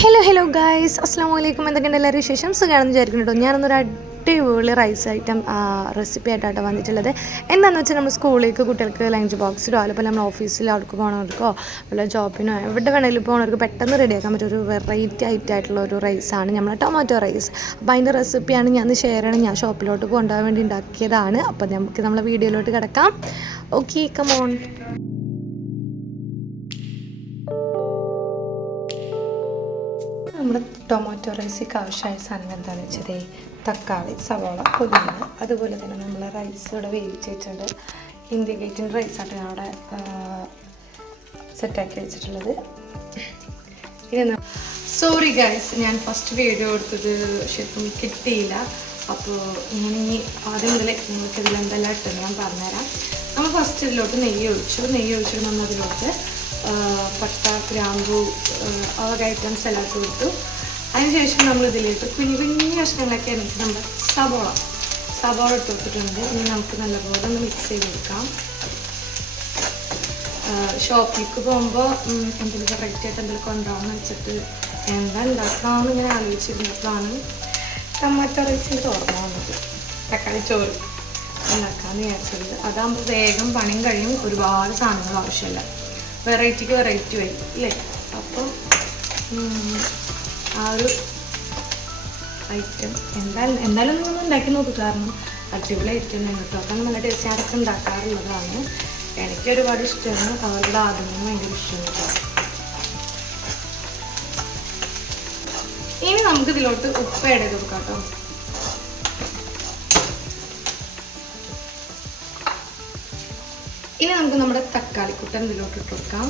Hello guys, അസ്സാം വലൈക്കും. എന്തൊക്കെയുണ്ട് എല്ലാവരും വിശേഷം? സുഖമാണെന്ന് വിചാരിക്കുന്നു കേട്ടോ. ഞാനൊന്നൊരു അടിപൊളി റൈസ് ഐറ്റം റെസിപ്പി ആയിട്ടാണ് വന്നിട്ടുള്ളത്. എന്താണെന്ന് വെച്ചാൽ നമ്മൾ സ്കൂളിലേക്ക് കുട്ടികൾക്ക് ലഞ്ച് ബോക്സിലോ അല്ലെങ്കിൽ നമ്മൾ ഓഫീസിലോ അവർക്ക് പോകണവർക്കോ അല്ല ജോബിനോ എവിടെ വേണമെങ്കിലും പോകുന്നവർക്ക് പെട്ടെന്ന് റെഡിയാക്കാൻ പറ്റിയ ഒരു വെറൈറ്റി ആയിട്ടുള്ള ഒരു റൈസാണ് നമ്മളെ ടൊമാറ്റോ റൈസ്. അപ്പോൾ അതിൻ്റെ റെസിപ്പിയാണ് ഞാൻ ഷെയർ ചെയ്യണം. ഞാൻ ഷോപ്പിലോട്ട് കൊണ്ടുപോകാൻ വേണ്ടി ഉണ്ടാക്കിയതാണ്. അപ്പോൾ നമുക്ക് നമ്മളെ വീഡിയോയിലോട്ട് കിടക്കാം. Okay, come on. നമ്മുടെ ടൊമാറ്റോ റൈസിക്ക് ആവശ്യമായ സാധനം എന്താണെന്ന് വെച്ചത് തക്കാളി, സവാള, പുതിന, അതുപോലെ തന്നെ നമ്മൾ റൈസ് ഇവിടെ വേവിച്ച് വെച്ചിട്ടുണ്ട്. ഇന്ത്യ ഗേറ്റിൻ്റെ റൈസായിട്ട് ഞാൻ അവിടെ സെറ്റാക്കി വെച്ചിട്ടുള്ളത്. ഇനി സോറി ഗൈസ്, ഞാൻ ഫസ്റ്റ് വീഡിയോ എടുത്തത് ശരിക്കും കിട്ടിയില്ല. അപ്പോൾ ഞാൻ ഇനി ആദ്യം മുതലേ നിങ്ങൾക്ക് ഇതിലെന്തെല്ലാം ഇട്ടെന്ന് ഞാൻ പറഞ്ഞുതരാം. നമ്മൾ ഫസ്റ്റ് ഇതിലോട്ട് നെയ്യ് ഒഴിച്ചിട്ട് നമ്മൾ അതിലോട്ട് പട്ട, ഗ്രാമ്പു, അവക ഐറ്റംസ് എല്ലാം കൊടുത്തു. അതിനുശേഷം നമ്മൾ ഇതിലേക്ക് കുഞ്ഞു കഷ്ണങ്ങളൊക്കെ ആണെങ്കിൽ നമ്മൾ സബോള ഇട്ട് കൊടുത്തിട്ടുണ്ട്. ഇനി നമുക്ക് നല്ലപോലെ ഒന്ന് മിക്സ് ചെയ്ത് കൊടുക്കാം. ഷോപ്പിലേക്ക് പോകുമ്പോൾ എന്തെങ്കിലും വെറൈറ്റി ആയിട്ട് എന്തെങ്കിലും കൊണ്ടുപോകാമെന്ന് വെച്ചിട്ട് എന്താ ഉണ്ടാക്കാമെന്ന് ഇങ്ങനെ ആലോചിച്ചിരുന്നപ്പോഴാണ് ടൊമാറ്റോ റൈസിൻ്റെ ഓർമ്മ വന്നത്. തക്കാളി ചോറ് ഉണ്ടാക്കാമെന്ന് വിചാരിച്ചത്. അതാകുമ്പോൾ വേഗം പണിയും കഴിയും, ഒരുപാട് സാധനങ്ങൾ ആവശ്യമില്ല. വെറൈറ്റിക്ക് വെറൈറ്റി വരും അല്ലേ? അപ്പോൾ ആ ഒരു ഐറ്റം എന്തായാലും നിങ്ങൾ ഉണ്ടാക്കി നോക്കുക. കാരണം അടിപൊളി ഐറ്റം ആണ് കേട്ടോ. അപ്പം നല്ല ടേസ്റ്റ് ആരൊക്കെ ഉണ്ടാക്കാറുള്ളതാണ്. എനിക്ക് ഒരുപാട് ഇഷ്ടമാണ്, അവരുടെ ആദ്യമേ ഭയങ്കര ഇഷ്ടമാണ് കേട്ടോ. ഇനി നമുക്ക് ഇതിലോട്ട് ഉപ്പ് ആഡ് ചെയ്ത് കൊടുക്കാം കേട്ടോ. ഇനി നമുക്ക് നമ്മുടെ തക്കാളിക്കുട്ടൻ ഇതിലോട്ട് ഇട്ട് കൊടുക്കാം.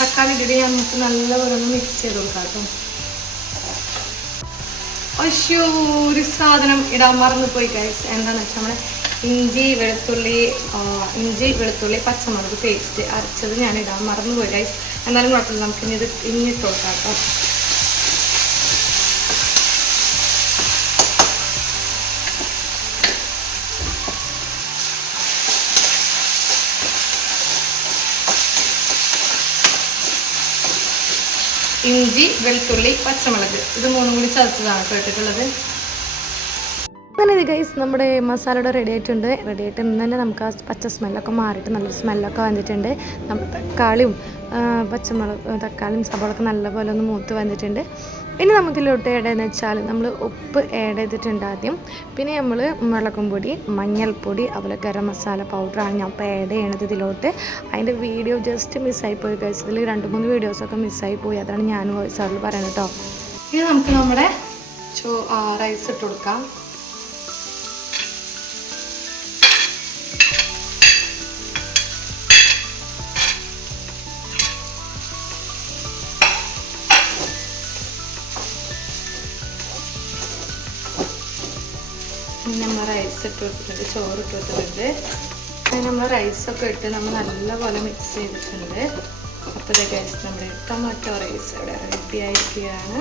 തക്കാളി ഇട്ടിട്ട് നമുക്ക് നല്ലപോലെ ഒന്ന് മിക്സ് ചെയ്ത് കൊടുക്കാം കേട്ടോ. അയ്യോ, ഒരു സാധനം ഇടാൻ മറന്നു പോയി ഗൈസ്. എന്താണെന്ന് വെച്ചാൽ നമ്മുടെ ഇഞ്ചി വെളുത്തുള്ളി പച്ചമുളക് പേസ്റ്റ് അരച്ചത് ഞാൻ ഇടാൻ മറന്നുപോയി ഗൈസ്. എന്നാലും കുഴപ്പമില്ല, നമുക്ക് ഇനി ഇത് ഇട്ട് കൊടുക്കാം കേട്ടോ. ഇഞ്ചി, വെളുത്തുള്ളി, പച്ചമുളക് ഇത് മൂന്നും കൂടി ചതച്ചതാണ് കേട്ടിട്ടുള്ളത്. അങ്ങനെ ഇത് ഗൈസ് നമ്മുടെ മസാലയുടെ റെഡി ആയിട്ടുണ്ട്. ഇന്ന് തന്നെ നമുക്ക് ആ പച്ച സ്മെല്ലൊക്കെ മാറിയിട്ട് നല്ലൊരു സ്മെല്ലൊക്കെ വന്നിട്ടുണ്ട്. നമ്മൾ തക്കാളിയും സവാളൊക്കെ നല്ലപോലെ ഒന്ന് മൂത്ത് വന്നിട്ടുണ്ട്. ഇനി നമുക്കിതിലോട്ട് ആഡ് ചെയ്യുന്നത് വെച്ചാൽ നമ്മൾ ഉപ്പ് ആഡ് ചെയ്തിട്ടുണ്ട് ആദ്യം. പിന്നെ നമ്മൾ മുളകും പൊടി, മഞ്ഞൾപ്പൊടി, അതുപോലെ ഗരം മസാല പൗഡറാണ് ഞാൻ ഇപ്പോൾ ആഡ് ചെയ്യണത് ഇതിലോട്ട്. അതിൻ്റെ വീഡിയോ ജസ്റ്റ് മിസ്സായിപ്പോയി ഗൈസ്. ഇതിൽ 2-3 വീഡിയോസൊക്കെ മിസ്സായിപ്പോയി. അതാണ് ഞാൻ വോയിസ് ഓവറിൽ പറയുന്നത് കേട്ടോ. ഇനി നമുക്ക് നമ്മുടെ റൈസ് ഇട്ട് കൊടുക്കാം. നമ്മൾ റൈസ് ഇട്ട് കൊടുത്തിട്ടുണ്ട്, ചോറ് ഇട്ട് കൊടുത്തിട്ടുണ്ട്. അതിന് നമ്മൾ റൈസൊക്കെ ഇട്ട് നമ്മൾ നല്ലപോലെ മിക്സ് ചെയ്തിട്ടുണ്ട്. അപ്പോൾ ഗൈസ് നമ്മുടെ ടൊമാറ്റോ റൈസ് ഇവിടെ റെഡി ആയിരിക്കുകയാണ്.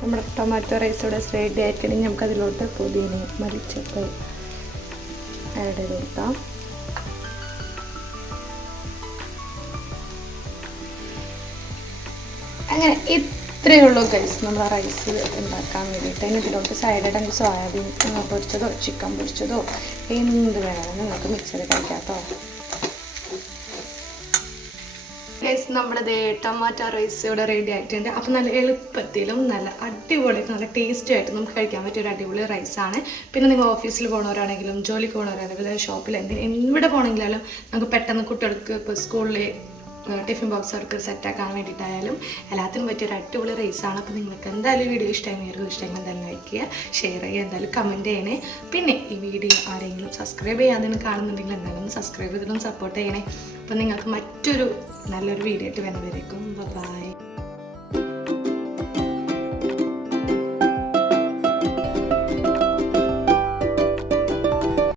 നമ്മുടെ ടൊമാറ്റോ റൈസ് ഇവിടെ റെഡി ആയിട്ടുണ്ടെങ്കിൽ നമുക്ക് അതിലോട്ട് പുതിന, മല്ലിച്ചപ്പ് ആഡ് ചെയ്ത് കൊടുക്കാം. അങ്ങനെ ഇത്രയേ ഉള്ളൂ ഗൈസ് നമ്മൾ റൈസ് ഉണ്ടാക്കാൻ വേണ്ടിയിട്ട്. അതിന് ഇതിലോട്ട് സൈഡായിട്ട് സോയാബീൻ പൊരിച്ചതോ ചിക്കൻ പൊരിച്ചതോ എന്ത് വേണമെന്ന് നിങ്ങൾക്ക് മിക്സ് ചെയ്ത് കഴിക്കാം കേട്ടോ. ഗൈസ് നമ്മുടെ ടൊമാറ്റോ റൈസ് ഇവിടെ റെഡി ആയിട്ടുണ്ട്. അപ്പോൾ നല്ല എളുപ്പത്തിലും നല്ല അടിപൊളിയായിട്ട് നല്ല ടേസ്റ്റി ആയിട്ട് നമുക്ക് കഴിക്കാൻ പറ്റിയ ഒരു അടിപൊളി റൈസാണ്. പിന്നെ നിങ്ങൾ ഓഫീസിൽ പോകുന്നവരാണെങ്കിലും ജോലിക്ക് പോകുന്നവരാണെങ്കിലും ഷോപ്പിൽ എവിടെ പോകണമെങ്കിലും നമുക്ക് പെട്ടെന്ന് കുട്ടികൾക്ക് ഇപ്പോൾ സ്കൂളിൽ ടിഫിൻ ബോക്സ് അവർക്ക് സെറ്റാക്കാൻ വേണ്ടിയിട്ടായാലും എല്ലാത്തിനും പറ്റിയൊരു അടിപൊളി റൈസാണ്. അപ്പോൾ നിങ്ങൾക്ക് എന്തായാലും വീഡിയോ ഇഷ്ടമെങ്കിൽ എന്തായാലും ലൈക്ക് ചെയ്യുക, ഷെയർ ചെയ്യുക, എന്തായാലും കമൻറ്റ് ചെയ്യണേ. പിന്നെ ഈ വീഡിയോ ആരെങ്കിലും സബ്സ്ക്രൈബ് ചെയ്യാതെ കാണുന്നുണ്ടെങ്കിൽ എന്തായാലും സബ്സ്ക്രൈബ് ചെയ്തിട്ടും സപ്പോർട്ട് ചെയ്യണേ. അപ്പോൾ നിങ്ങൾക്ക് മറ്റൊരു നല്ലൊരു വീഡിയോ ആയിട്ട് വരുന്നതായിരിക്കും. ബൈ.